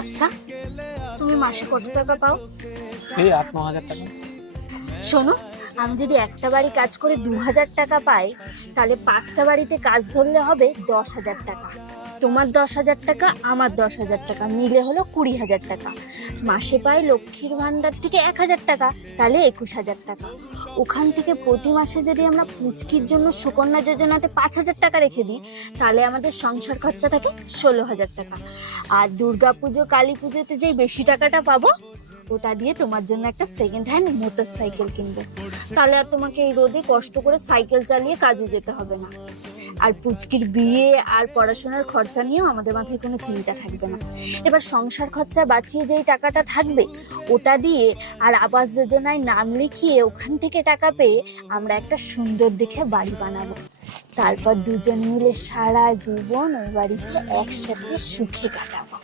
আচ্ছা, তুমি মাসে কত টাকা পাও? এই 8-9 হাজার টাকা। শোনো, আমি যদি একটা বাড়ি কাজ করে 2,000 টাকা পাই, তাহলে 5টা বাড়িতে কাজ ধরলে হবে 10,000 টাকা। তোমার 10,000 টাকা, আমার 10,000 টাকা মিলে হলো 20,000 টাকা। মাসে পাই লক্ষ্মীর ভান্ডার থেকে 1,000 টাকা, তাহলে 21,000 টাকা। ওখান থেকে প্রতি মাসে যদি আমরা পুচকির জন্য সুকন্যা যোজনাতে 5,000 টাকা রেখে দিই, তাহলে আমাদের সংসার খরচা থাকে 16,000 টাকা। আর দুর্গাপুজো কালী পুজোতে যেই বেশি টাকাটা পাবো, ওটা দিয়ে তোমার জন্য একটা সেকেন্ড হ্যান্ড মোটর সাইকেল কিনবো। তাহলে আর তোমাকে এই রোদে কষ্ট করে সাইকেল চালিয়ে কাজে যেতে হবে না। আর পুচকির বিয়ে আর পড়াশোনার খরচা নিয়েও আমাদের মাথায় কোনো চিন্তা থাকবে না। এবার সংসার খরচা বাঁচিয়ে যেই টাকাটা থাকবে, ওটা দিয়ে আর আবাস যোজনায় নাম লিখিয়ে ওখান থেকে টাকা পেয়ে আমরা একটা সুন্দর দেখে বাড়ি বানাবো। তারপর দুজন মিলে সারা জীবন ওই বাড়িতে একসাথে সুখে কাটাবো।